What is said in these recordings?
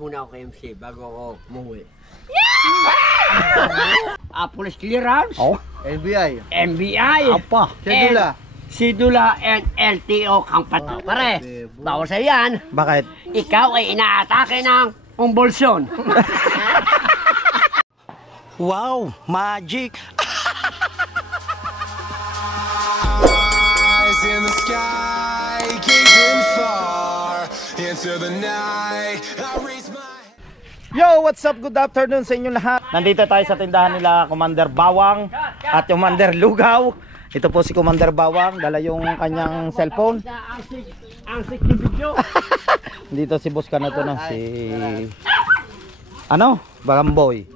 muna ako kay MC bago ako umuwi. Police clearance. NBI. NBI. Apa? Sedula. Sidula and LTO kang pare. Bawal sa yan. Bakit? Ikaw ay inaatake ng kumbulsyon. Wow, magic. Eyes in the sky, gazing far into the night. I raise my Yo, what's up? Good afternoon sa inyo lahat. Nandito tayo sa tindahan nila Commander Bawang at Commander Lugaw. Ito po si Commander Bawang, dala yung kanyang cellphone. Ang 60 video. Dito si boss ka na to, no? Si Bagamboy.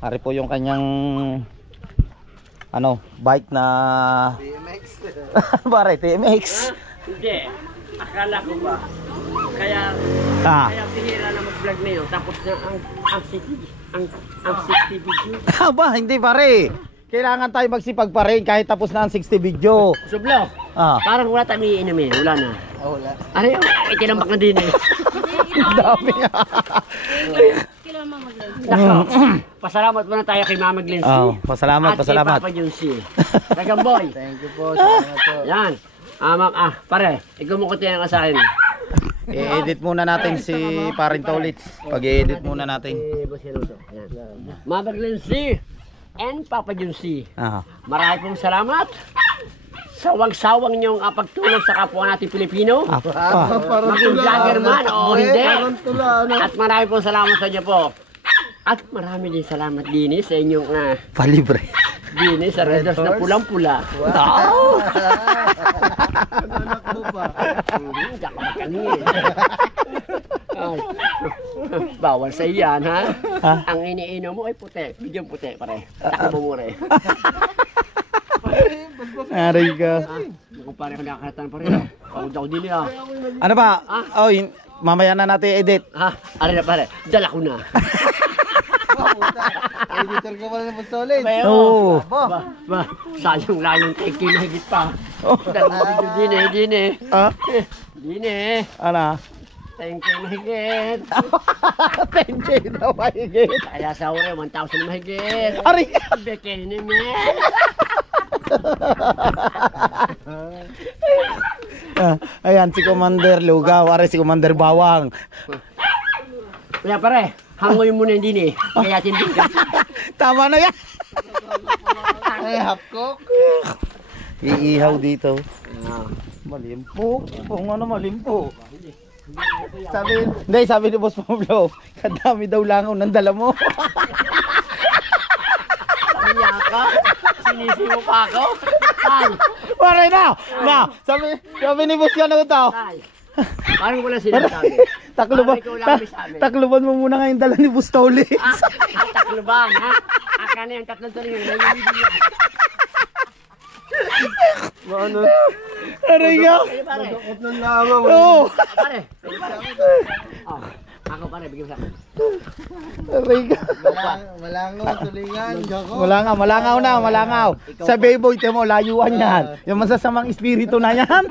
Ari po yung kanyang bike na TMX. Pare, TMX. Hindi. Akala ko ba? Kaya pihira na mag-vlog na yun. Tapos na ang 60 video. Aba, hindi pare. Kailangan tayo magsipag pa rin kahit tapos na ang 60 video. Sublo. Parang wala tayong iinumin. Wala na. Wala. Ano yun? Itinambak na din eh. Dami nga. Pasalamat muna tayo kay Mama Glency. Pasalamat. At kay Papa Junsi. Bagamboy. Thank you po. Salamat po. Yan. Pare, ikaw mo kunti ka sa akin. I-edit muna natin si Paring Tolits. Pag-i-edit muna natin. Mama Glency and Papa Junsi. Marami pong salamat. Sawang-sawang niyong pagtulong sa kapwa natin Pilipino. Maging vlogger man o hindi. At marami pong salamat sa inyo po. At marami din salamat din sa inyong palibre. Din sa Red Doors na pulang-pula. Wow! Anak mo pa. Hindi ka makanin. Bawal sa iyan, ha? Ang iniinom mo ay puti. Bigyan puti, pare. Takbo mo rin. Aray ka. Kung pare ko nakakatan pa rin. Pagod ako din niya. Ano ba? Mamaya na natin edit. Aray na pare. Dala ko na. Editor ka pala naman solid. Oo. Sayang layong take na higit pa. Dalawang video din eh. Din eh. Ano? Thank you mahigit. Thank you na mahigit. Kaya sa ore, 1,000 mahigit. Aray! Bekin ni men. Ayan si Commander Lugaw. Aray si Commander Bawang. Kaya pare, hangoy mo na hindi eh. Kaya tindi ka. Tama na yan. Ay, hapkok. Iihaw dito. Malimpo. Kung ano malimpo. Sabi ni Boss Pablo, kadami daw langaw ng dala mo. Sabi niya ka, sinisi mo pa ako. Ay! Paray na! Sabi ni Boss yan ako tao. Ay! Parang wala sinasabi. Takluban mo muna ngayon dala ni Boss Tolits. Takluban, ha? Aka na yung tatlong tuloy. Ano? Aray ka! Madukot ng langaw. Oo! Pare! Ako pare, bigyan mo sa akin. Aray ka! Malangaw, tulingan. Malangaw. Sa Bayboy, mo, layuan yan. Yung masasamang espiritu na yan.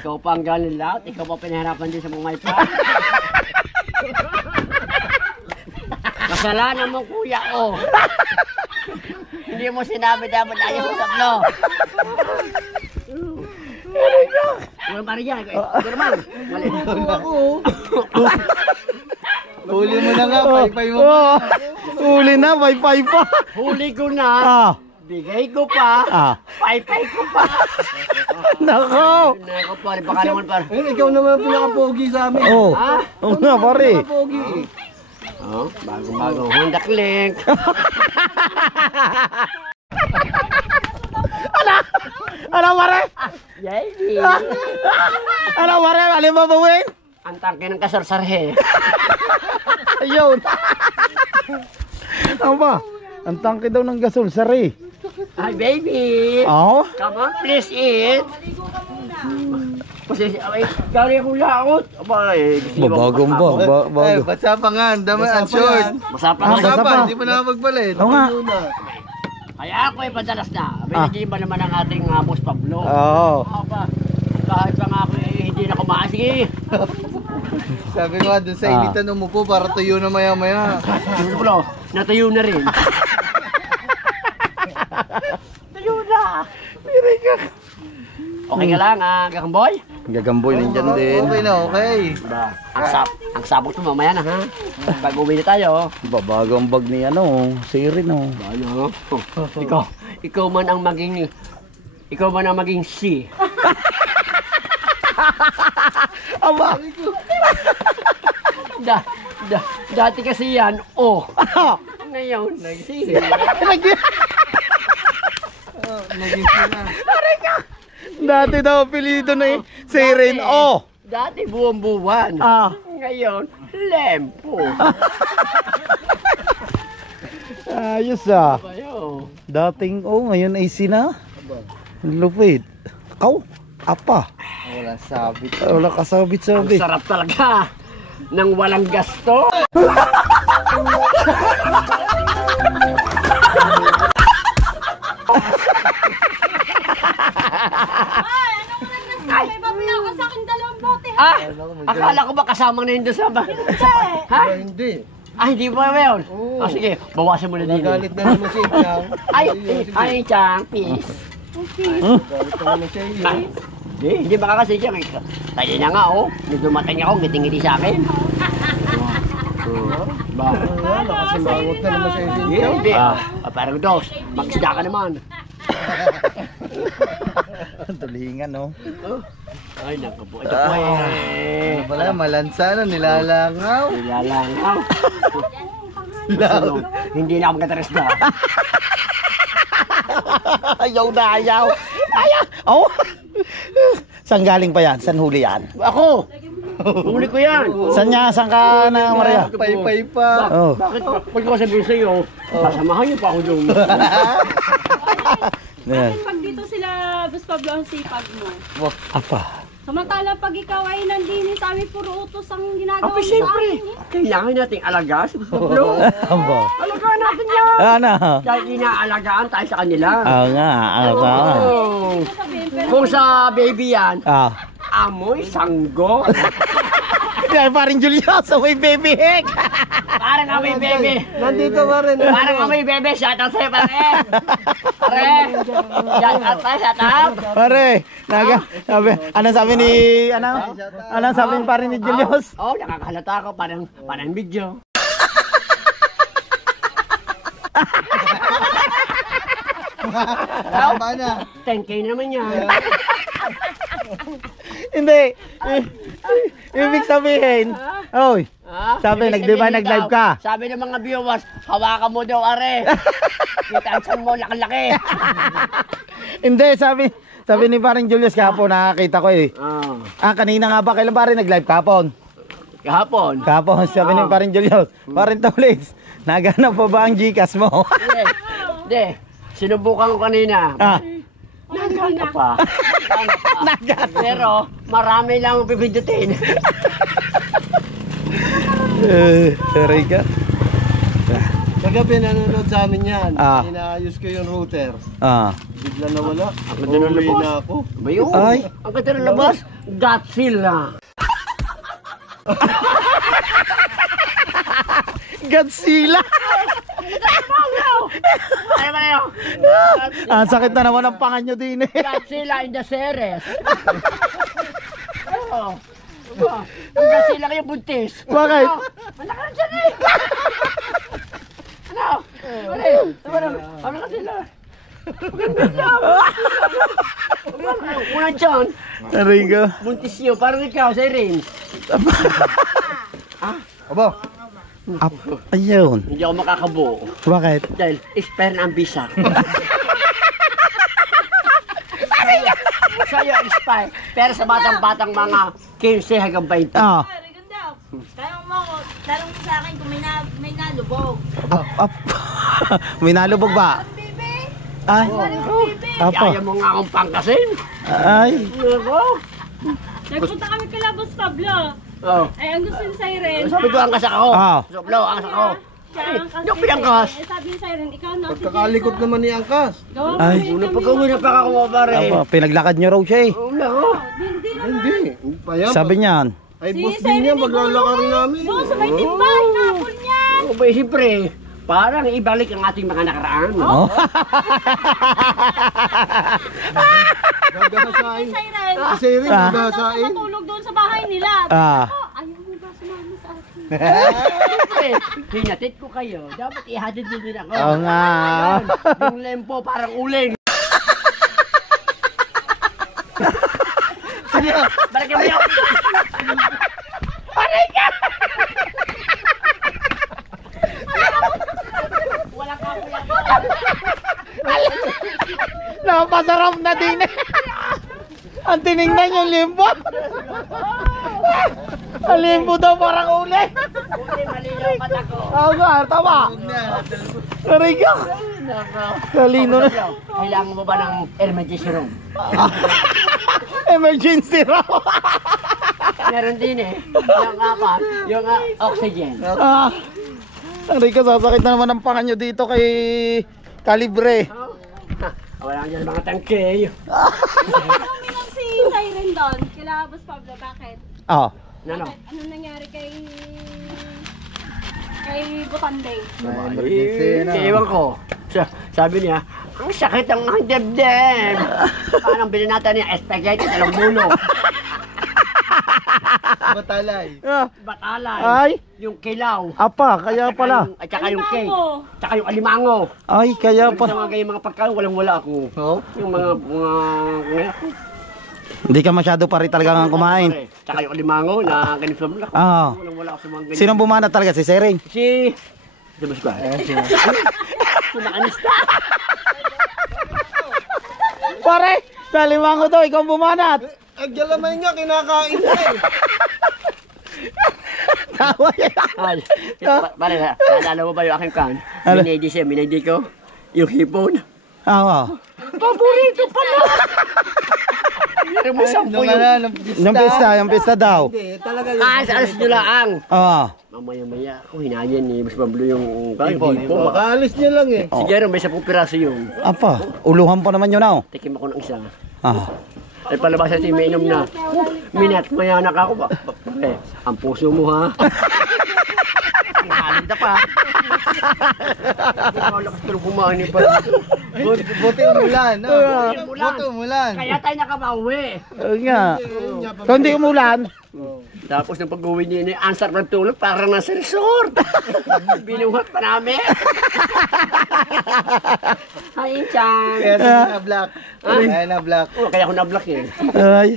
Ikaw pa ang galing lahat. Ikaw pa pinahirapan din sa mga maipa. Kasalanan mo kuya, Hindi mo sinabi dapat ayaw sa sablo. Walang pare dyan. German. Huli mo na nga, paypay mo. Huli na, paypay pa. Huli ko na. Bigay ko pa. Paypay ko pa. Nako. Nako pare, baka naman pare. Ikaw naman ang pinaka-pogi sa amin. Oo nga pare. Pinaka-pogi. Bagong Honda Click. Ano pare? Yay! Ano pare? Alin ba bawin? Ang tangke ng kasarsarhe. Ayun. Ano ba? Ang tangke daw ng gasol, sari. Hi baby! Come on, please eat! Kasi, gari akong laot. Bagong bago. Basa pa nga, dami ang short. Masapa Basa hindi mo na magbalit. Oo nga. Kaya ako padalas na. Binigyan ba naman ang ating Boss Pablo? Oo. Kahit pa nga ako hindi na kumain. Sige. Sabi ko nga dun sa initan umupo para tuyo na maya-maya. Bro, natuyo na rin. Tuyo na. Okay ka lang, Gakamboy? Gagamboy nandiyan din. Okay na, okay. Ba, ang sabot mo mamaya na ha. Pag uwi na tayo. Babago ang bag ni ano, Sirin oh. Bayo. Ikaw man ang maging si. Aba. Dati kasi yan, Ngayon, si. Naging sila. Dati daw apelyido na eh. Sirin oh. Dati buwan-buwan. Ngayon, lempo. Ayos ah. Bayo. Dating ngayon ay sina. Lupit. Kau, apa? Wala sabit. Wala kasabit-sabit. Ang sarap talaga ng walang gasto. May babiyaw ka sa akin 2 bote. Akala ko ba kasama na yun doon sa ba? Ha? Hindi. Hindi ba yun? Sige, bawasan mo na din. Nagalit na naman si Ichang. Ay, Chang, peace. Galit na naman siya yun. Hindi makakasig siya. Tayo na nga, nung dumating ako, ngiti-ngiti sa akin. Nakasimangot na naman siya yun. Hindi. Parang dos, mag-isda ka naman. Tulingan no. Ay, naku po. Ito po Ano pala, malansa na, nilalangaw. Nilalangaw. Hindi na ako magkataresda. Ayaw na ayaw. Oh. Saan galing pa yan? Saan huli yan? Ako! Huli ko yan. Saan ka na Maria? Pay-pay pa. Oh. Bakit? Pag ko sabihin sa iyo, sasamahan niyo pa ako doon. Pag dito sila, Boss Pablo, ang sipag mo. Apa? Samantala pag ikaw ay nandinis, amin puro utos ang ginagawa mo sa Siyempre. amin. Kailangan nating alaga si Pablo. Aba. Alagaan natin yan. Ano? Dahil inaalagaan tayo sa kanila. Nga. Oh. Kung sa baby yan, amoy sanggo. Parang Julius, may baby heck. Parang amoy baby. Nandito pa rin. Parang amoy baby. Shout out sa'yo, pare. Shout out tayo, shout out. Pare, anong sabi ni, anong sabi ni pare ni Julius? Nakakahalata ako. Parang video. Tama na. 10K naman yan. Hindi. Ibig sabihin, sabi, nag-live ka. Sabi ng mga viewers, hawakan mo daw, are. Itansan mo, laki-laki. Hindi, sabi ni parang Julius kahapon, nakakita ko eh. Kanina nga ba, kailan pare nag-live kahapon? Kahapon. Kahapon, sabi ni parang Julius, parang Taulis, naganap pa ba ang Gcash mo? Hindi. Sinubukan ko kanina. Nagana pa. Pero marami lang pipindutin. Sorry ka. Kagabi nanonood sa amin yan. Inaayos ko yung router. Bigla na wala. Uuwi na ako. Bayo. Ang ganda ng labas. Godzilla. Godzilla. Ano ba yun? Ang sakit na naman ang pangan nyo din eh. Godzilla in the series. Ang Godzilla kayo buntis. Bakit? Malaki na dyan eh. Ano Godzilla? Muna dyan. Aray ka. Buntis nyo. Parang ikaw, sa rin. Aba. Ayun. Hindi ako makakabuo. Bakit? Dahil expire na ang visa. Sa'yo expire. Pero sa batang-batang mga 15 hanggang 20. Tanong mo sa akin kung may nalubog. May nalubog ba? Bebe! Ay. Kaya mo nga akong pangkasin. Ay. Nagpunta kami kila Boss Pablo. Ay, ang gusto ni Siren. Sabi ko ang kasak ako. Soblo, ang kasak ako. Yung pinangkas. Sabi ni Siren, ikaw na. Pagkakalikot naman ni Angkas. Ay. Pag-uwi na pa ako, pare. Pinaglakad nyo raw siya eh. Wala ko. Hindi na. Hindi. Sabi niyan. Ay, boss din yan, maglalaka rin namin. Doon sa may timba, hinapon niya. O ba, siyempre, parang ibalik ang ating mga nakaraan. Oh. Gagasain. Siren. Kasi rin, gagasain. Matulog doon sa bahay nila. Ah. Ayaw mo ba sumama sa akin? Siyempre, hinatid ko kayo. Dapat ihatid nyo din ako. Oo nga. Ayan, yung lempo parang uling. Balik mo yun. Aray ka! Wala ka po yan. Napasarap na din eh. Ang tinignan yung limbo. Ang limbo daw parang uli. Uli, malinaw mata ko. Oo nga, tama. Aray ka. Kalino na. Kailangan mo ba ng emergency room? Emergency raw. Meron din eh. Yung apat, yung oxygen. Aray ka, sasakit na naman ang panga nyo dito kay Kalibre. Wala dyan mga tangke. Uminom si Siren doon. Kila Boss Pablo, bakit? Ah. Ano? Ano nangyari kay Butanday? Iwan ko. Sabi niya, ang sakit ang dibdib. Parang binanatan niya spaghetti talong mulo. Batalay. Batalay. Ay. Yung kilaw. Apa, kaya pala. At saka yung cake. Alimango. Tsaka yung alimango. Ay, kaya Sa pala. mga ganyan mga pagkain, walang-wala ako. Yung mga Hindi ka masyado pa rin talagang kumain. Tsaka yung alimango na ganito lang. Ah. Walang-wala ako sa mga ganyan. Sinong bumana talaga? Si Sering? Si... Diba si Si Makanista. Pare, sa limango daw, ikaw bumanat. Ang galamay nga, kinakain ka eh. Tawa yan. Ay, pare, naalala mo ba yung aking kan? Minaydi ko. Yung hipon. Oo. Paborito pala! Meron mo sampo yung... Yung pista daw. Hindi, talaga yun. Alas nyo lang. Oo. Mamaya-maya ako, hinayan ni Mas Pablo yung hipon. Makaalis niya lang eh. Siguro may 10 piraso yung. Apa, uluhan pa naman yun now. Tikim ako ng isa. Ah. Ay palabas natin, may inom na. Minat, mayanak ako ba? Eh, ang puso mo ha. Ang halida pa. Ang lakas tulog kumain pa. Buti umulan. No? Buti umulan. Kaya tayo nakabauwi. Oo nga. Kung hindi umulan. Tapos nang pag-uwi niya, ang sarap ng tulog, parang nasa resort. Binuhat pa namin. Hi, Chan. Kaya siya na-block. Kaya na-block. Oh, kaya ako na-block eh. Ay.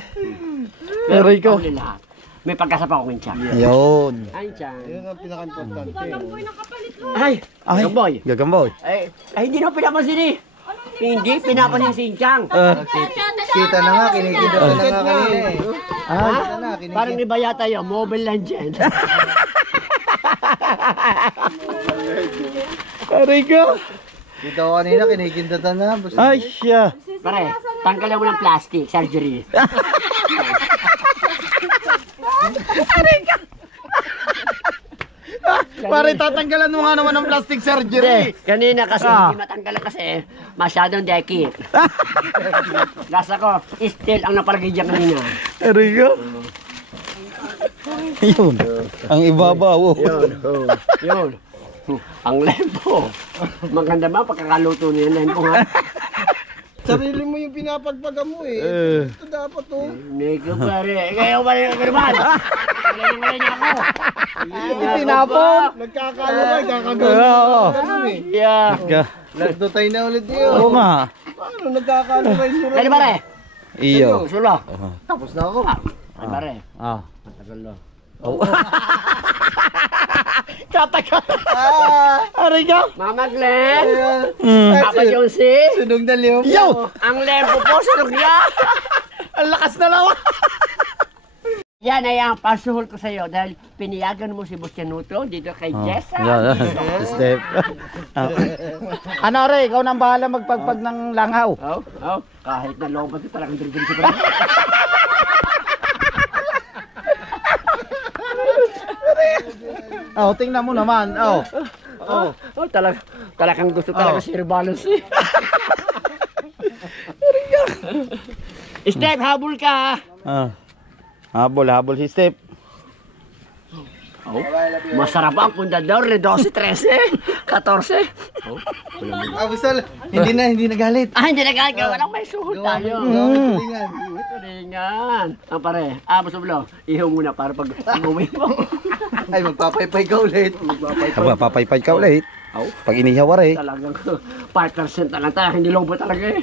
Aray ko. Ikaw nila. May pagkasa pa ako kay Chan. Yun. Hi, Chan. Yun ang pinaka-importante. Gagamboy ng kapalit mo. Ay, Ay, Gagamboy. Gagamboy. Ay, hindi na pinapansin eh. Hindi pinapansin si Chang. Kita na nga, kinikita na nga kanina eh. Ay. Kita na, kinikita. Parang iba yata yun, Mobile Legends. Aray ko. Kita ko kanina, kinikindatan na. Ay, siya. Pare, tanggalan mo ng plastic, surgery. Pare, tatanggalan mo nga naman ng plastic surgery. Kanina kasi, hindi matanggalan kasi, masyadong dekit. Lasa ko, still ang napalagay dyan kanina. Aray ko. Yun. Ang ibabaw. Yun. Ang lempo. Maganda ba pagkakaluto niya yung lempo ha? Sarili mo yung pinapagpaga mo eh. Ito dapat to. Hindi ko pare. Kaya ba rin ang karban? Wala niya ako. Tinapon. Nagkakalaway, kakagawin. Oo. Ganun eh. Yeah. Nagdutay na ulit yun. Oo nga. Paano nagkakalaway sura? Kaya pare. Iyo. Sulo. Tapos na ako. Ay pare. Ah. Matagal na. Katakat. Aray ka. Mama Glenn. Papa Ay, Jonesy. sunog na liyo. Yo! Ang lempo po, sunog niya. Ang lakas na lawa. Yan ay ang pasuhol ko sa'yo dahil piniyagan mo si Bustianuto dito kay Jessa. Step. Ano re, ikaw nang bahala magpagpag ng langhaw. Kahit na lobat ito talagang diri-diri pa rin. Oh, tingnan mo naman. Oh. Talagang gusto talaga si Rebalance eh. Step, habol ka. Habol si Step. Oh, masarap ang pundador, 12, 13, 14. Oh, Busol, hindi na galit. hindi nagagawa. Walang may suhod tayo. Tulingan. Ang pare, Busol, ihaw muna para pag umuwi mo. Ay, magpapaypay ka ulit. Papaypay ka ulit. Oh, Pag inihaw eh. talagang 5% na lang tayo. Hindi lobo talaga eh.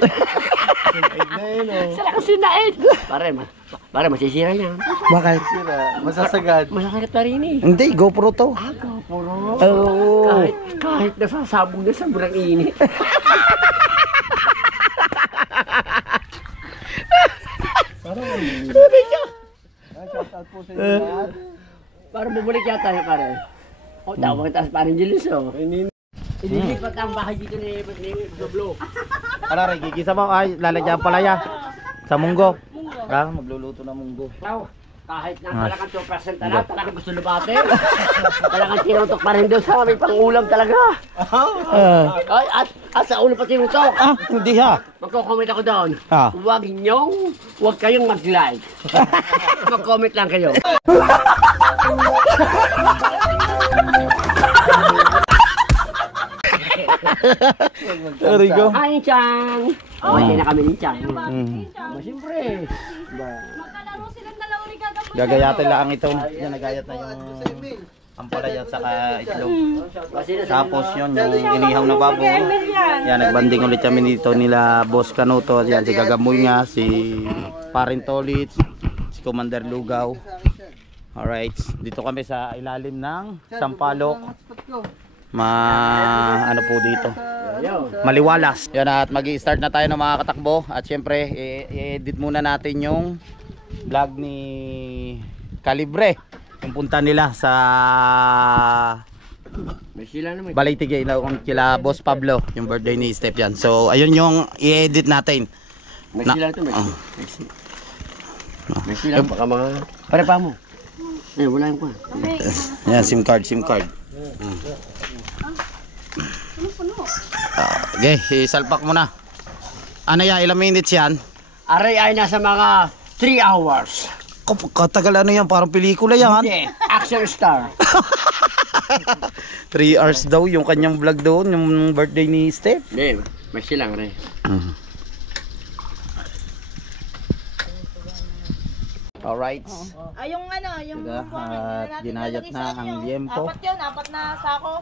Sila kasi naid. Pare, masisira yan. Bakit? Masasagad. Masakit na rin eh. Hindi, GoPro to. Puro. Oo. Kahit nasasabog na sa murang init. Parang bumalik yata yun, pare. O, tawag taas parang Julius, oh. Ililipat ang bahay dito ni Doblo. Ano rin, gigisa mo? Ay, lalagyan pala ya. Sa munggo. Magluluto ng munggo. Kahit na talagang 2% na, talagang gusto lubate. Talagang tinutok pa rin doon sa may pang-ulam talaga. Ay, at sa ulo pa tinutok. Hindi ha. Magko-comment ako doon. Ah. Huwag kayong mag-like. Mag-comment lang kayo. Rigo. Hi, Chang! Okay na kami ni Chang. Siyempre. Magkalaro silang dalawa ni Gagawin. Gagayatin lang ito. Yan, nagayat na yung ampalaya saka itlog. Tapos yun, yung inihaw na baboy. Yan, nagbanding ulit kami dito nila Boss Canuto. Yan, si Gagamoy nga, si Parin Tolit, si Commander Lugaw. Alright, dito kami sa ilalim ng Sampalok. Ano po dito? Maliwalas. Yan, at magi-start na tayo ng mga katakbo. At syempre, i-edit muna natin yung vlog ni Calibre. Yung punta nila sa Balay-Tigay kila Boss Pablo, yung birthday ni Steph yan. So ayun yung i-edit natin. May sila ito, may sila. Baka mga... Pare pa mo. Eh, wala yung pa. Yan, SIM card. Okay, isalpak mo na. Ano yan, ilang minutes yan? Aray ay nasa mga 3 hours. Katagal ano yan, parang pelikula yan. Hindi, action star. 3 hours daw yung kanyang vlog doon, yung birthday ni Steph. Hindi, may silang rin. Alright. Ay, yung At ginayat na ang liempo. Apat na sako.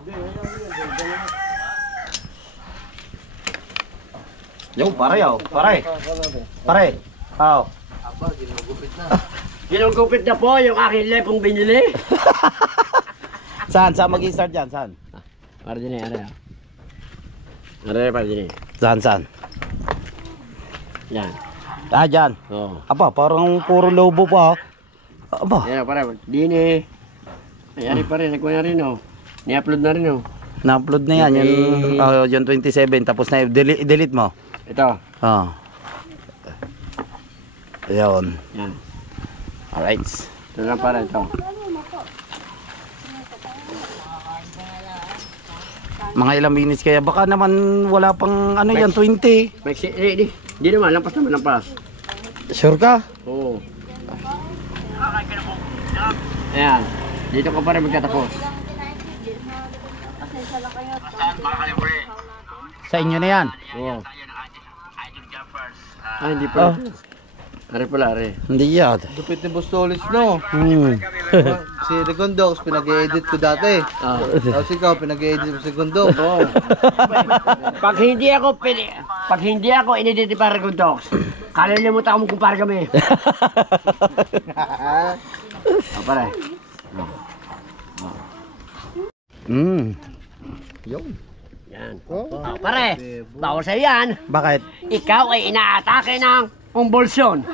Yo, pare. Aw. Ginugupit na po yung aking lepong binili. Saan mag-i-start dyan? Saan? Para din eh, aray para din eh. Saan? Yan. Dyan. Oo. Aba, parang puro lobo pa. Aba. Yan, para din eh. Ay, ari pa rin, nagkuha na rin oh. Ni-upload na rin oh. Na-upload na yan, yung 27, tapos na delete mo. Ito. Ayun. Yan. Alright. Ito lang para ito. Mga ilang minutes kaya, baka naman wala pang ano yan, 20. Di naman, lampas. Sure ka? Oo. Ayan. Dito ko pa rin magtatapos. Sa inyo na yan? Oo. Ah, hindi pa. Are pala, are. Hindi yan. Dupit ni Bustolis, no? Si Regondox, pinag-edit ko dati. Tapos ikaw, pinag-edit mo si Gondox. Oo. Pag hindi ako inedit para Regondox, kalilimutan ko magkumpara kami. Pare. Yun. Yan. Pare, bawal sa'yo yan. Bakit? Ikaw ay inaatake ng kumbulsyon.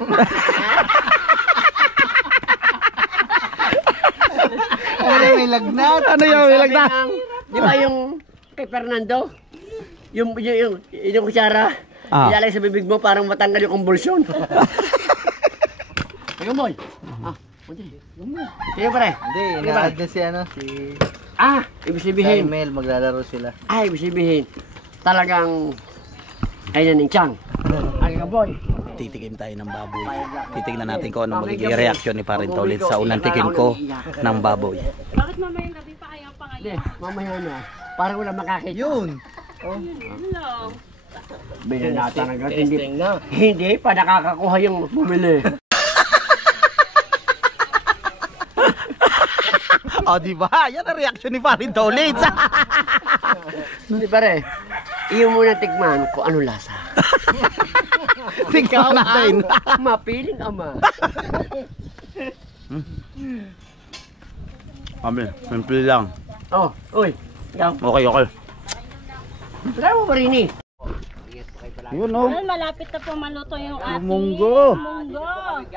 May lagnat. Ano yung may lagnat? Di ba yung kay Fernando? Yung kutsara, ilalagay sa bibig mo parang matanggal yung kumbulsyon. Tingnan mo. Tingnan pare. Hindi, ina-add na si Ibig sabihin. Mel, maglalaro sila. Ibig sabihin. Talagang ayun yung Chang. Ay, boy. Titikim tayo ng baboy. Titignan natin kung ano magiging reaction ni Parin Tolit sa unang tikim ko ng baboy. Tapos mamayang gabi pa ayaw pa Hindi, ngayon. mamaya na. Parang wala makakita. Yun. Yun lang. Binanata ng gabi. Hindi pa nakakakuha yung bumili. O, di ba? Yan ang reaction ni Parin Tolitz. Hindi pare. Iyo muna tikman kung ano lasa. Tingnan natin. Mapiling ama. Kami, simple lang. Oh, uy. Ikaw. Okay. Try mo pa rin eh. Yun, no? Ayun, malapit na po maluto yung ating Munggo. munggo.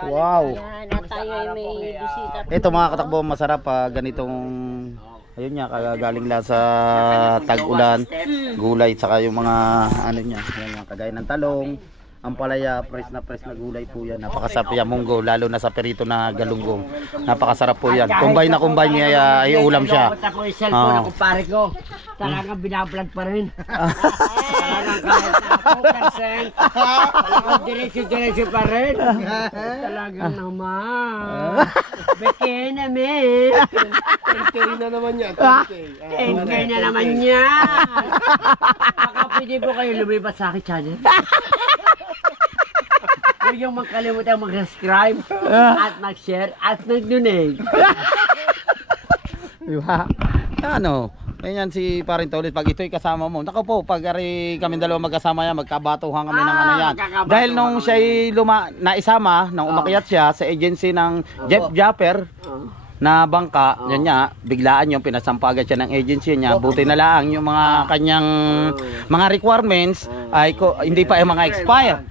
Wow. Yan, at tayo ay may bisita. Ito mga katakbo, masarap ganitong, ayun nga, kagaling lang sa tag-ulan, gulay, saka yung mga, ano niya, yan, kagaya ng talong, ampalaya, fresh na gulay po yan. Napakasarap yan, munggo, lalo na sa perito na galunggong. Napakasarap po yan. Combine na combine niya, iulam siya. Nakota ko yung cellphone na kumpare ko. Talagang binablog pa rin. Talagang kahit na 2%. Talagang diretso pa rin. Talagang naman. Beke namin. 10K na naman yan. 10K. 10K na naman yan. Baka pwede po kayo lumipat sa akin channel. Huwag yung magkalimutan mag-subscribe at mag-share at mag-donate. Diba? Ano? Ganyan si Parin Tolitz, pag ito'y kasama mo. Naku po, pag kami dalawa magkasama yan, magkabatuhan kami ng ano yan. Dahil nung siya'y naisama, nang umakyat siya sa agency ng Jeff Japper na bangka, yan niya, biglaan yung pinasampagan siya ng agency niya. Buti na lang yung mga kanyang mga requirements ay hindi pa yung mga expire.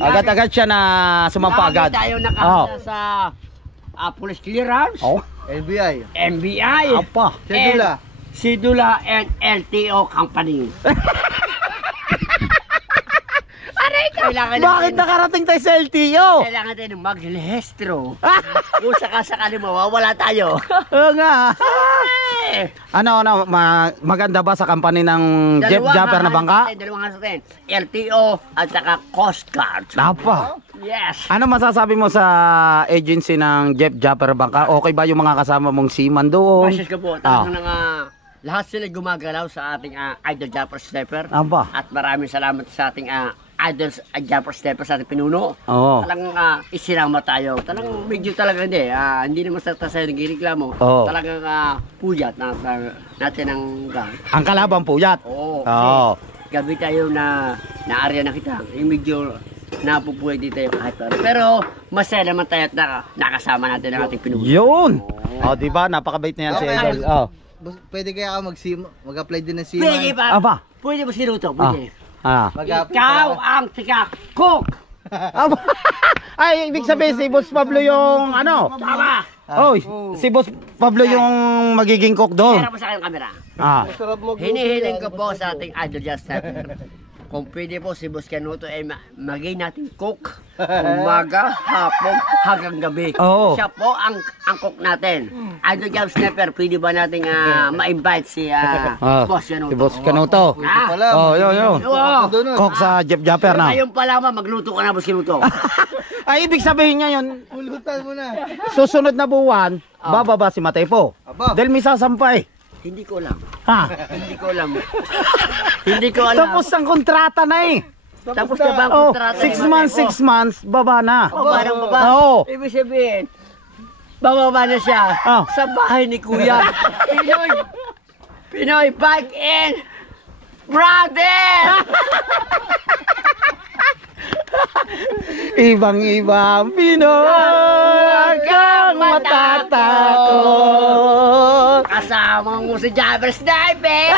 Agad-agad siya na sumampa agad. Tayo nakakita sa police clearance, NBI, Apa? Sidula and LTO company. Bakit nakarating tayo sa LTO? Kailangan tayo maglehestro. Kung sakasakali mawawala tayo. Oo nga. Ano, maganda ba sa company ng Jeff Japper na bangka? Dalawang hasatin. LTO at saka Coast Guard. Napa. Yes. Ano masasabi mo sa agency ng Jeff Japper bangka? Okay ba yung mga kasama mong seaman doon? Masyas ko po. Talagang lahat sila gumagalaw sa ating Idol Japper Stepper. Aba. At maraming salamat sa ating Idol Japper Stepper sa ating pinuno. Oo. Talagang isinama tayo. Talagang medyo talaga hindi naman sa tayo nagreklamo. Oo. Talagang puyat natin ang gang. Ang kalaban puyat. Oo. Oo. Gabi tayo na-area na kita. Yung medyo napupuhay dito tayo kahit ano. Pero masaya naman tayo at nakasama natin ang ating pinuno. Yun. Oh, di ba? Napakabait na yan si Idol. Oh. Pwede kaya ako mag-apply din ng SIM? Pwede ba? Aba. Pwede ba sinuto? Pwede. Ikaw ang tika cook. Ay, ibig sabihin si Boss Pablo yung ano? Tama. Oy, si Boss Pablo yung magiging cook doon. Kaya mo sa akin ang camera. Masarap mo. Hinihiling ko po sa ating Idol Justin. Kung pwede po si Boss Canuto ay maging natin cook. Umaga, hapon, hanggang gabi. Oo. Siya po ang cook natin. Idol Jam Snapper, pwede ba natin ma-invite si Boss Canuto? Si Boss Canuto. Oh, yun. Cook sa Jeff Japper na. Ngayon pa lang magluto ka na, Boss Canuto. Ay, ibig sabihin niya yun, Pulutan mo na. susunod na buwan, bababa si Matepo. Dahil may sasampay. Hindi ko alam. Ha? Hindi ko alam. Hindi ko alam. Tapos ang kontrata na eh. Tapos na ba ang Oh, kontrata? 6 months, baba na. Baba ng baba. Oo. Ibig sabihin, bababa na siya sa bahay ni Kuya. Pinoy back in! Brother! Ibang-ibang Pinoy kang matatakot. Kasama mo si Jabber Sniper!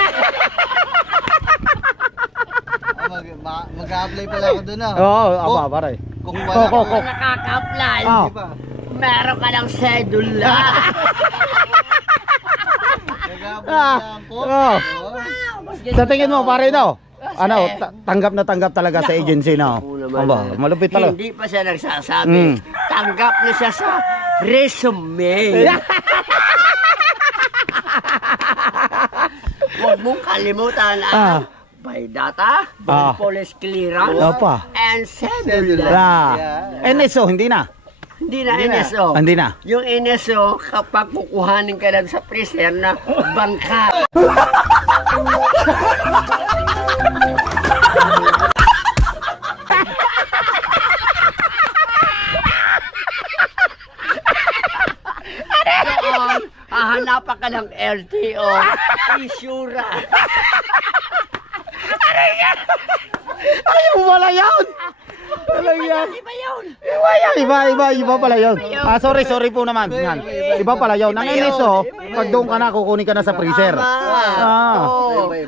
Mag-apply pala ako doon Oo, pare. Kung Kung nakaka-apply, meron ka ng sedula. Sa tingin mo, pare, no? Ano, tanggap na tanggap talaga sa agency, no? Aba, malupit talaga. Hindi pa siya nagsasabi. Tanggap na siya sa resume. Huwag mong kalimutan by data, police clearance, and sedula. NSO, hindi na. Hindi na NSO. Hindi na. Yung NSO, kapag kukuhanin ka lang sa freezer na bangka. Hahanapan ka ng LTO. Isura. Ay, wala yun! Wala yan. Iba yun. Iba pala yun. Sorry po naman. Yan. Iba pala yun. Ang NSO, pag doon ka na, kukunin ka na sa freezer.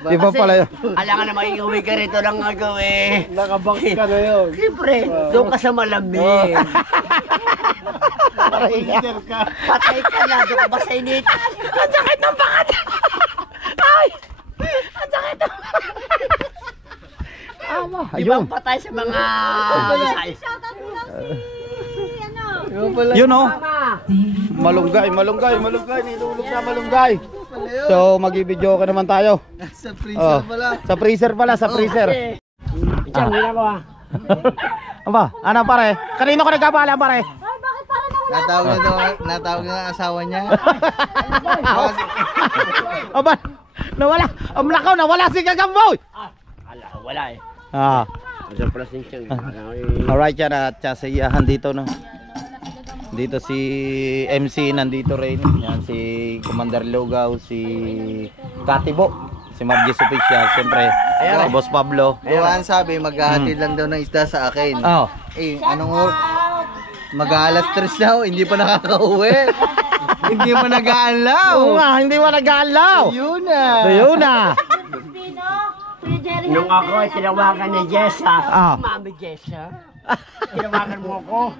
Iba pala yun. Alam ka na mag-iuwi ka rito ng gagawin. Nakabang ka na yun. Siyempre, doon ka sa malamig. Patay ka na, doon ka ba sa initan? Ang sakit ng pangat! Ay! Ang sakit ng Ayun. Ibang patay sa mga... Shoutout mo lang si ano. Yun o. Malunggay. Nilulog na malunggay. So, mag-i-video ka naman tayo. Sa freezer pala. Sa freezer. Diyan, hindi na ko ah. Aba, ano pare? Kanino ka nagkapaalam pare? Ay, bakit parang nawala? Natawag na ang asawa niya. Aba, nawala. Ang lakaw, nawala si Gagamboy. Wala eh. Surprise din siya. Alright yan at si Yahan dito no. Dito si MC nandito rin. Yan si Commander Lugaw, si Katibo, si Mabjis Official, siyempre. Boss Pablo. Buwan sabi, maghahatid lang daw ng isda sa akin. Oh. Anong mag-aalas 3 daw, hindi pa nakakauwi. Hindi mo nag-aalaw. Oo nga, hindi mo nag-aalaw. Yun na. Nung ako ay tinawagan ni Jessa, Mami Jessa, tinawagan mo ako.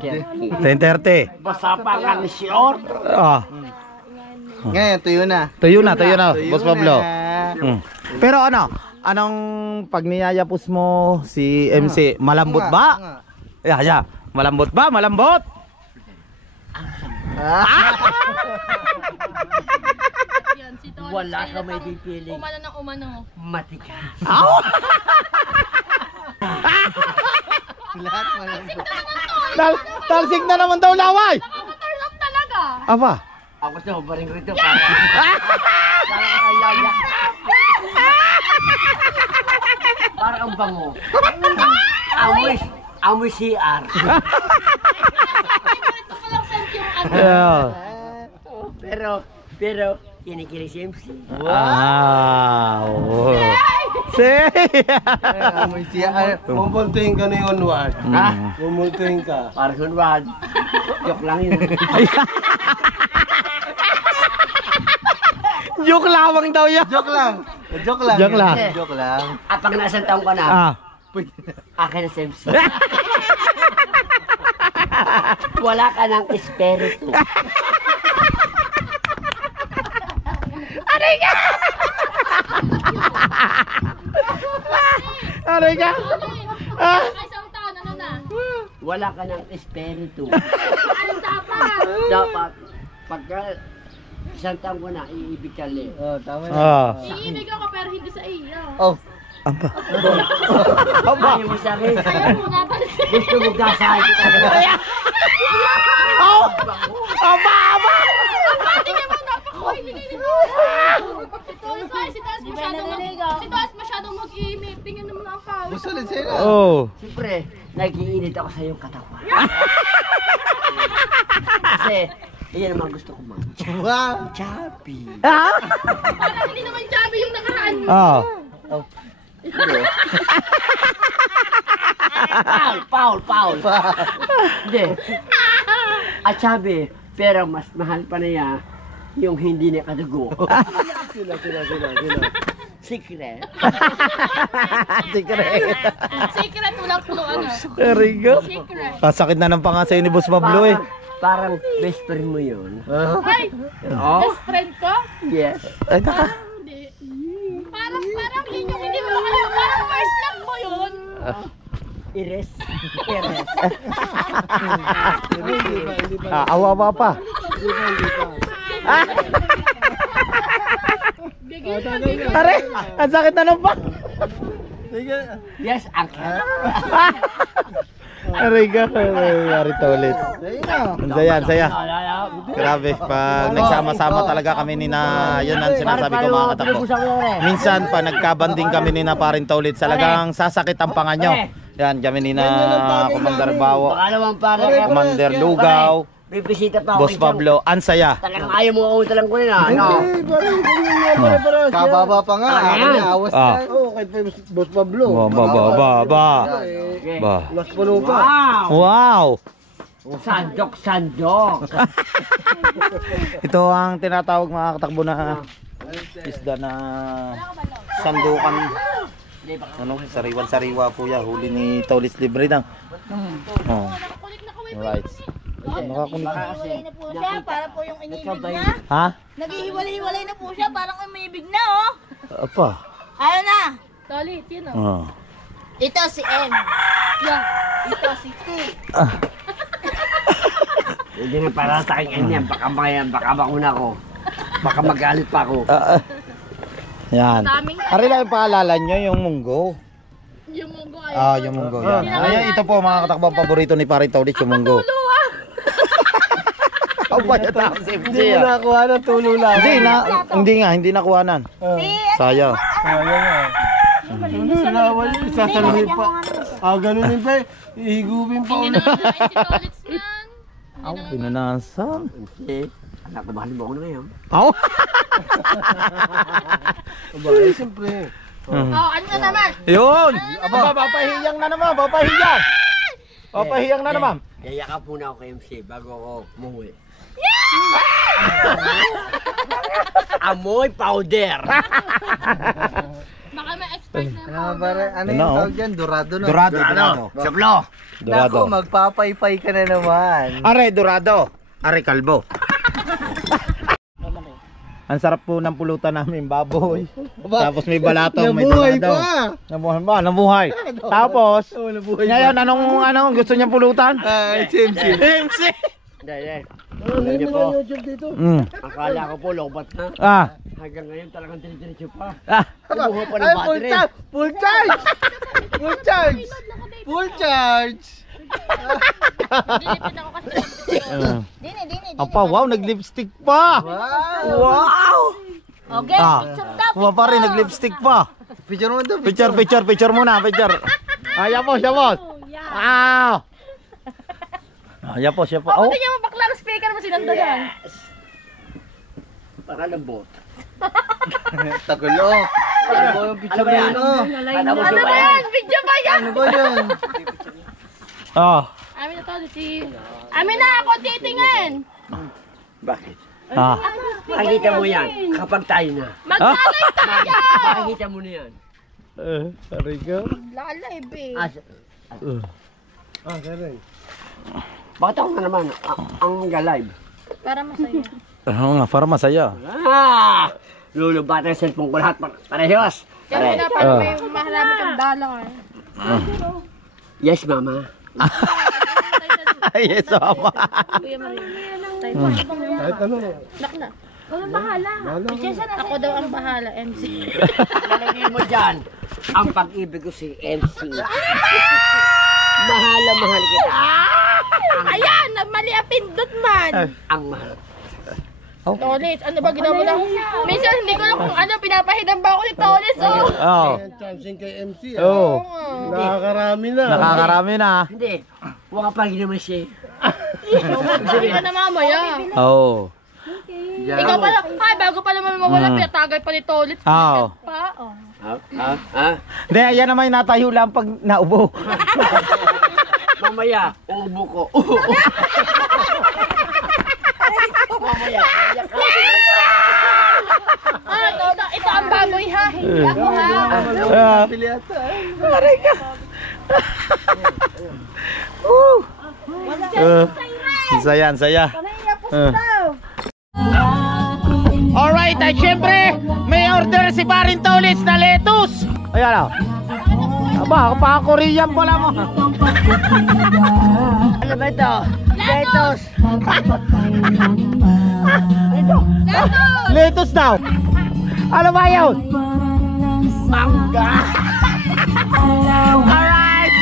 Then, 10:30. basa pa kang short. Ngayon, tuyo na. Tuyo na, Boss Pablo. Pero anong pag niyayapos mo si MC, malambot ba? Yeah. Malambot ba? Malambot? Yan, si Tony. Wala ka may pipiling. Umano ng umano. Matigas. Lahat malambot. Talsik na naman daw laway. Nakaka-turn off talaga. Aba. Ako gusto ko pa rin rito para kayaya. Para ang bango. Amoy CR. Ito ko lang sent yung ano. Pero, kinikilig si MC. Wow. Say. Amoy siya. Mumultuhin ka na yung onward. Ha? Mumultuhin ka. Para sunwad. Joke lang yun. Joke lamang daw yan. Joke lang. At pag nasang taong ka na, akin na si MC. Wala ka ng espiritu. Aray ka. Ay, isang taon, ano na? Wala ka ng espiritu. Ano dapat? Dapat, pagka isang taong ka na, iibig ka ulit. Tama na. Iibig ako pero hindi sa iyo. Ayaw mo sa akin. Ayaw mo nga pala siya. Gusto mo gasahin kita. Aba. Hindi naman napakoy. Si Toas masyadong mag-iimip. Tingnan naman ang pawis. Gusto ulit sa'yo na. Siyempre, nag-iinit ako sa iyong katawan. Kasi, iyan naman gusto ko mga chubby. Parang hindi naman chubby yung nakaraan mo. Paul. Hindi. At chubby, pero mas mahal pa na yan yung hindi na kadugo. Sila. Secret. Secret, walang pulo ano. Erigo. Secret. Kasakit na ng panga sa'yo ni Boss Pablo eh. Parang best friend mo yun. Ay, best friend ko? Yes. Ay, naka. Hindi. Parang yun yung hindi mo alam. Parang first love mo yun. Ires. Awa pa. Are, ang sakit na ng pang. Yes, uncle. Aray ka, narito ulit. Ang saya. Grabe, pag nagsama-sama talaga kami ni na, yun ang sinasabi ko mga katakbo. Minsan pa nagkabanding kami ni na parin ulit, talagang sasakit ang panga nyo. Yan, kami ni na Commander Bawo, Commander Lugaw, Boss Pablo, ang saya. Talagang ayaw mo ako talang ko na, ano? Kababa pa nga. Awas na. Oo, kay Boss Pablo. Mas puno pa. Wow! Sandok. Ito ang tinatawag mga katakbo na isda na sandukan. Ano, sariwan-sariwa po yan. Huli ni Taulis Libre lang. Oh. Right. Naghihiwalay na po siya, para po yung inibig niya. Ha? Naghihiwalay na po siya, parang umibig na, oh. Apa? Ayaw na. Solid, yun o. Oh. Ito si M. Yan. Ito si T. Hindi na para sa akin yan. Baka makuna ko. Baka magalit pa ako. Yan. Ari lang yung paalala nyo, yung munggo. Yung munggo ay. Yung munggo. Yan. Ayan, ito po mga katakbo paborito ni Paring Taulis, yung munggo. Hindi Hindi mo nakuha ng tulo lang. Hindi nakuhanan. Sayang. Sasaluhin pa. Ganunin pa. Ihigupin pa ulit. Pinanasan. Anak na bahali mo ako na ngayon. Siyempre. Ano na naman? Yun! Papahiyang na naman. Papahiyang na naman. Yayakap muna ako kay MC bago ako umuwi. Amoy powder. Baka may expert na. Ano yung tawag dyan? Dorado na. Dorado. Sablo. Dorado. Magpapaypay ka na naman. Are dorado. Are kalbo. Ang sarap po ng pulutan namin, baboy. Tapos may balatong, may dorado. Nabuhay. Tapos, ngayon, anong gusto niyang pulutan? MC. Alam niyo po, akala ko po lobat na. Hanggang ngayon talagang diretso pa. Kumuha pa ng battery. Full charge! Dilipid ako kasi. Dini. Wow, nag-lipstick pa! Wow! Okay, picture daw. Pa rin, nag-lipstick pa. Picture mo ito. Picture muna. Yan po. Wow! Yan po. Ako din yung baklang speaker mo sinandagan. Para lambot. Tagulo. Ano ba yung picture mo yun? Ano ba yan? Video ba yan? Ano ba yun? Amin na to, Amin na ako titingin. Bakit? Makikita mo yan kapag tayo na. Maglalay tayo! Makikita mo na yan. Sorry ka. Live eh. Sorry. Bakit ako na naman ang live? Para masaya. Oo nga, para masaya. Lulubat ang cellphone ko lahat parehos. Kaya na parang may mahalami kang dalang eh. Yes, mama. Yes, mama. Kuya Maria. Kahit ano. Nakna. Walang bahala. Ako daw ang bahala, MC. Lalagay mo dyan, ang pag-ibig ko si MC. Mahal kita. Ayan! Mali ang pindot man! Ang mahal. Tolis, ano ba ginawa mo lang? Minsan hindi ko lang kung ano, pinapahidan ba ako ni Tolis, oh! Chancing kay MC. Oo. Nakakarami na. Hindi. Huwag ka pa ginawa siya. Hindi ka na mamaya. Oo. Ikaw pala, ay bago pa naman mawala, pinatagay pa ni Tolis. Oo. Pa, oh. Hindi, yan naman yung natayo lang pag naubo. Mamaya, uubo ko. Mamaya. Ito ang baboy ha, hindi ako ha. Aray ka. Saya. Alright, at syempre, may order si Paring Taulis na lettuce. Ayan o. Aba, pa-Korean pala mo. Ano ba ito? Lettuce. Lettuce daw. Ano ba yun? Mangga. Alright.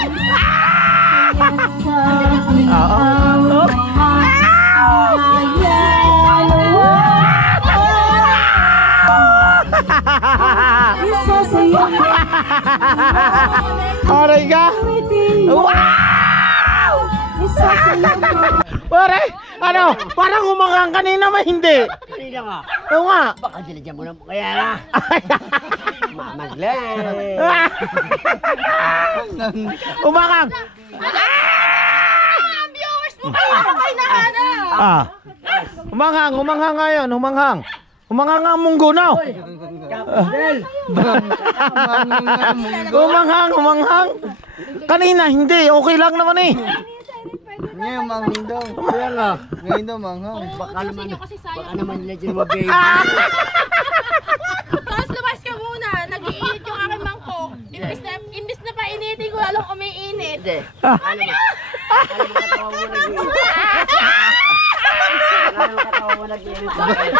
Aray ka! Wow! Pare, ano? Parang umangang kanina ba hindi? Kanina nga. Oo nga. Baka dinadyan mo na mo kaya na. Mamaglan. Umangang. Viewers mo kayo kayo na Umanghang, umanghang ngayon, umanghang. Umanghang ang munggo na. Umanghang, umanghang. Kanina hindi, okay lang naman eh. Ngayon manghang daw. Kaya nga. Ngayon daw manghang. Baka naman nila dyan mag-baby. Tapos labas ka muna, nag-iinit yung aking mangkok. Imbis na pa initin ko, lalong umiinit. Hindi. Alam mo katawa mo nag-iinit. Alam mo katawa mo nag-iinit sa akin.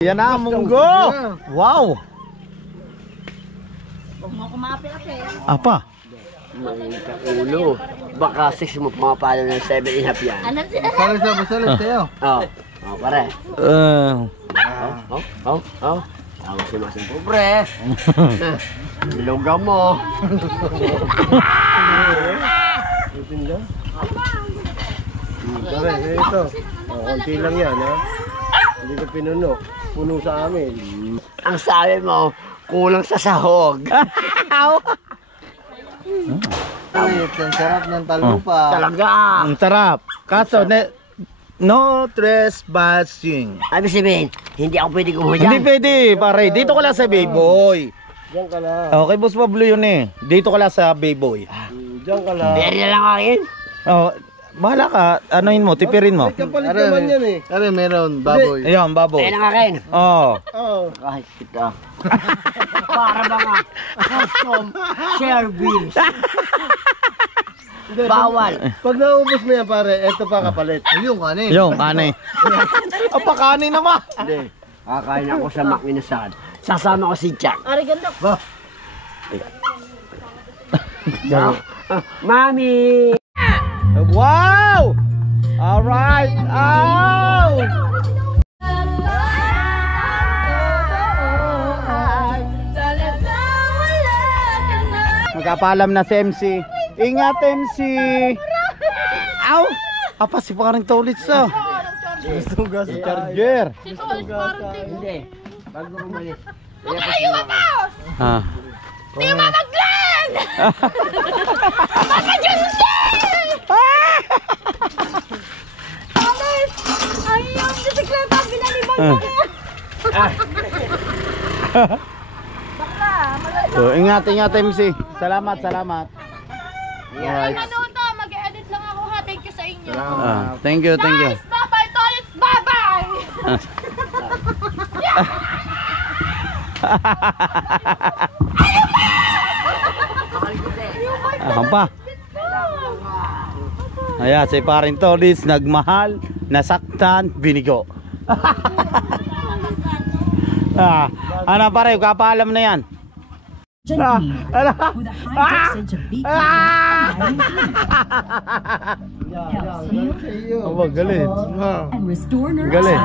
Yan na, munggo. Wow. Huwag mo kumapit Apa? Mga kaulo. Baka 6 mo pumapalo ng 7.5 yan. Ano siya? Basalit sa'yo. Oo. Oo, pare. Ako si Masang Pobre. Bilogaw mo. Pare, ito. Konti lang yan, ha? Hindi ko pinuno. Puno sa amin. Ang sabi mo, kulang sa sahog. Ulit, ang sarap ng talupa. Talaga. Ang sarap. Kaso, no trespassing. Ibig sabihin, hindi ako pwede kumuha dyan. Hindi pwede, pare. Dito ka lang sa Bayboy. Diyan ka lang. Okay, Boss Pablo yun eh. Dito ka lang sa Bayboy. Diyan ka lang. Beri na lang akin. Oh, bahala ka. Anoin mo, tipirin mo. Kapalit naman yan eh. Are, meron, baboy. Ayun, baboy. Beri na akin. Oh. Oo. Kahit kita. Para ba nga, custom service. Bawal. Pag naubos mo yan, pare, eto pa kapalit. Ayun, kanin. Yung, kanay. Apa, kanay na ba? Hindi. Kakain ako sa Macminasan. Sasama ko si Jack. Ari, ganda. Mami! Wow! Alright! Ow! Magkapaalam na si MC. Ingat MC! Ow! Apa si parang tulit sa. Gusto ga sa charger. Hindi. Bago umalis. Okay, yung boss! Ah. Hindi mamaglan! Mama Junsi! Alis! Ay, yung bisikleta binalibang ko na. Bakla, malala. So, ingat MC. Salamat, salamat. Alright. Minuto, mag-edit lang ako ha. Thank you sa inyo. Thank you, thank you. Guys, bye-bye, Toilets! Bye-bye! Pa. Ayan, si paring Tolis, nagmahal, nasaktan, binigo. Ano pare, kapaalam na yan. Galit. Galit.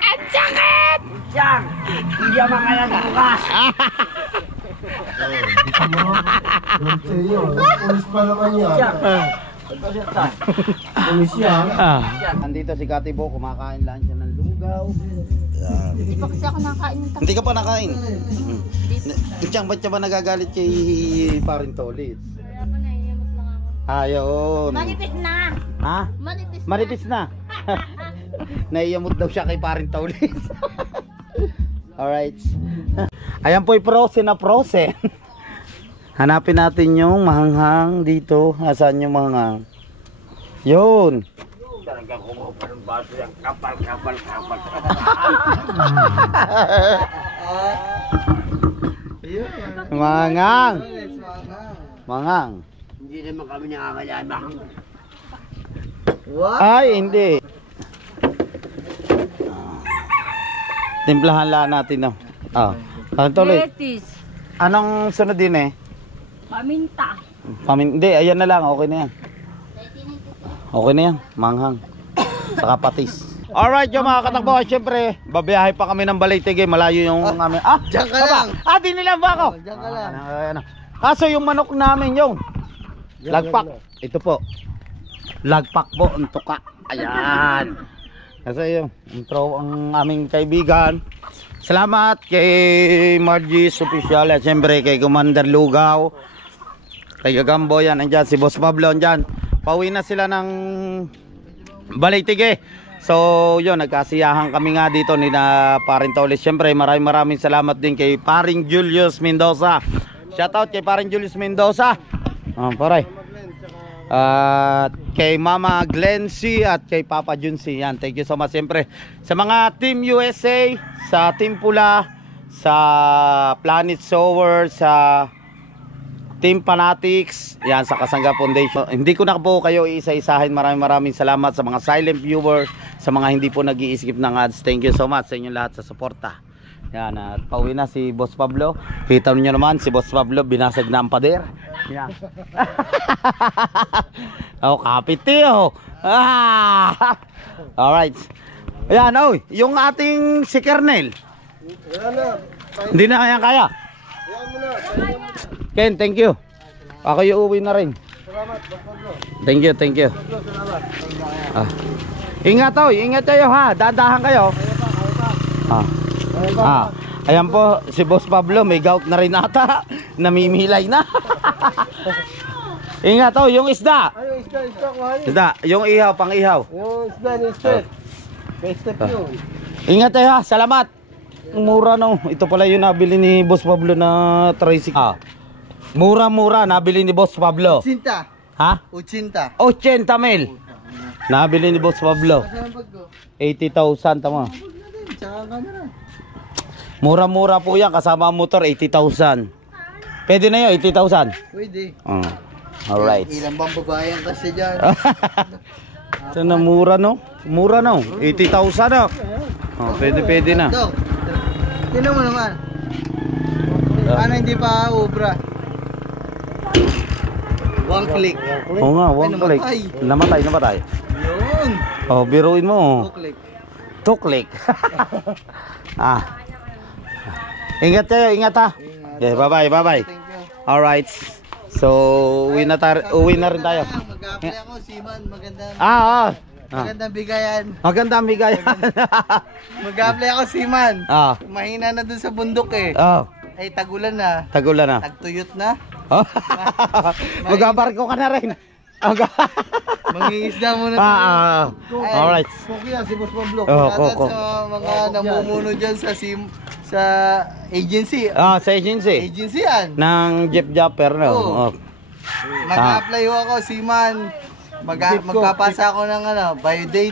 Ang sakit! Jack! Hindi ako makalang bukas. Pulis pa naman yan. Pulis yan. Nandito si Katibo, kumakain lang siya ng lugaw. Hindi pa kasi ako nakain ng Hindi ka pa nakain. Kutsang, ba't ka ba nagagalit kay paring Tolis? Wala pa na, iyamot lang ako. Ayun. Manipis na! Ha? Manipis na! Manipis na. Naiyamot daw siya kay paring Tolis. Alright. Ayan po prose na prose. Hanapin natin yung mahanghang dito. Asan yung mahanghang? Yun. Talaga kumuha pa ng baso yung kapal. Mahanghang. Mahanghang. Hindi naman kami nakakalaan. Ay, hindi. Timplahan lang natin, no? Ano to ulit? Lettuce. Anong sunod din eh? Paminta. Hindi, ayan na lang. Okay na yan. Okay na yan. Manghang. Saka patis. Alright, yung mga katakbo. Siyempre, babiyahe pa kami ng Balay-Tige. Malayo yung amin. Diyan ka lang. Di nila ba ako? Diyan ka lang. Kaso yung manok namin yung lagpak. Ito po. Lagpak po. Ang tuka. Ayan. Kasi yung intro ang aming kaibigan. Salamat kay Margie's Official. At siyempre kay Commander Lugaw. Kay Gagambo yan. Andyan si Boss Pablo. Andyan. Pauwi na sila ng Balay-Tige. So yun, nagkasiyahan kami nga dito ni na Paring Toles. Siyempre maraming salamat din kay Paring Julius Mendoza. Shoutout kay Paring Julius Mendoza. Paray. At kay Mama Glency at kay Papa Junsi. Yan, thank you so much. Siyempre sa mga Team USA, sa Team Pula, sa Planet Sower, sa Team Fanatics, yan, sa Kasangga Foundation. Hindi ko na po kayo iisa-isahin. Maraming salamat sa mga silent viewers, sa mga hindi po nag-i-skip ng ads. Thank you so much sa inyong lahat sa suporta. Yan, at pauwi na si Boss Pablo. Kita niyo naman si Boss Pablo, binasag na ang pader. Yan. Kapit eh. Alright. Ayan, yung ating si Kernel. Hindi na kaya. Ken, thank you. Ako yung uwi na rin. Thank you. Ingat kayo ha. Dadahan kayo. Ayan po, si Boss Pablo may gout na rin ata. Namimilay na. Ingat yung isda. Isda, yung ihaw, pang ihaw. Yung isda ni Step. May step yun. Ingat kayo ha, salamat. Mura no. Ito pala yung nabili ni Boss Pablo na tricycle. Mura nabili ni Boss Pablo. 80. Ha? 80. 80 mil. Nabili ni Boss Pablo. 80,000 tama. Mura po yan kasama ang motor 80,000. Pwede na yun 80,000. Pwede. Alright. Ilang bang babae ang kasi dyan? Ito na mura no. 80,000 no. Pwede na. Dok, tinan mo naman. Paano hindi pa ubra? One click. Oo nga, one click. Namatay. Yun. Biruin mo. 2 click. 2 click. Ingat kayo, ingat ha. Yeah, bye-bye. Thank you. Alright. So, uwi na rin tayo. Mag-apply ako, Siman. Magandang bigayan. Magandang bigayan. Mag-apply ako, Siman. Mahina na dun sa bundok eh. Ay, tagulan na. Tagtuyot na. Mag-abarko ka na rin. Mangingisda muna tayo. Alright. Kaya si Boss Pablo. Ko. Sa mga namumuno dyan sa agency. Sa agency. Agency yan. Ng Jeep Japper no. Mag-apply ako, Siman. Magpapasa ako ng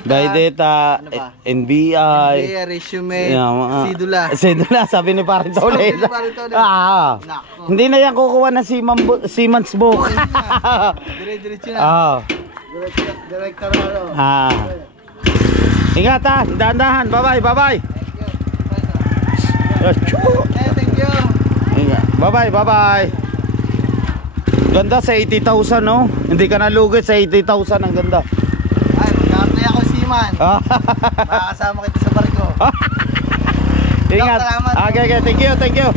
biodata, NBI, resume, Sidula, sabi ni Paring Toles. Hindi na yan kukuha ng Siemens book. Dire-diretso na. Director na. Ingat ha, dahan-dahan. Bye-bye. Thank you. Bye-bye. Ganda sa 80,000 no? Hindi ka nalugi sa 80,000 ang ganda. Ay, mag-apply ako, Siman. Makakasama kita sa barko. Ingat. Okay, thank you.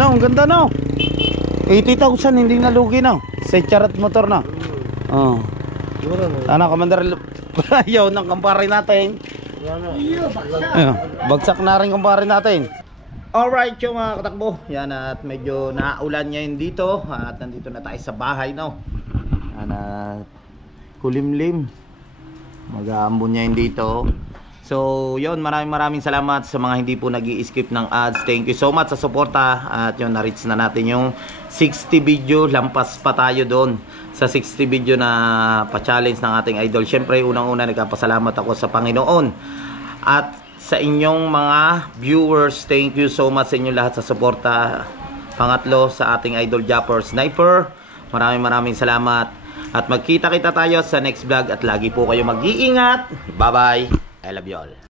No, ang ganda no. 80,000 hindi nalugi no. Sa charat motor na. Commander ayaw ng kumpare natin. Bagsak na rin kumpare natin. Alright yung mga katakbo. Yan at medyo naulan ngayon dito. At nandito na tayo sa bahay no. At kulimlim. Mag-aambon ngayon dito. So yun, maraming salamat sa mga hindi po nag-i-skip ng ads. Thank you so much sa suporta. At yun, na-reach na natin yung 60 video. Lampas pa tayo doon sa 60 video na pa-challenge ng ating idol. Syempre unang-una nagpapasalamat ako sa Panginoon. At sa inyong mga viewers, thank you so much sa inyong lahat sa suporta. Pangatlo, sa ating idol Japper Sniper, maraming salamat. At magkita-kita tayo sa next vlog. At lagi po kayo mag-iingat. Bye bye, I love you all.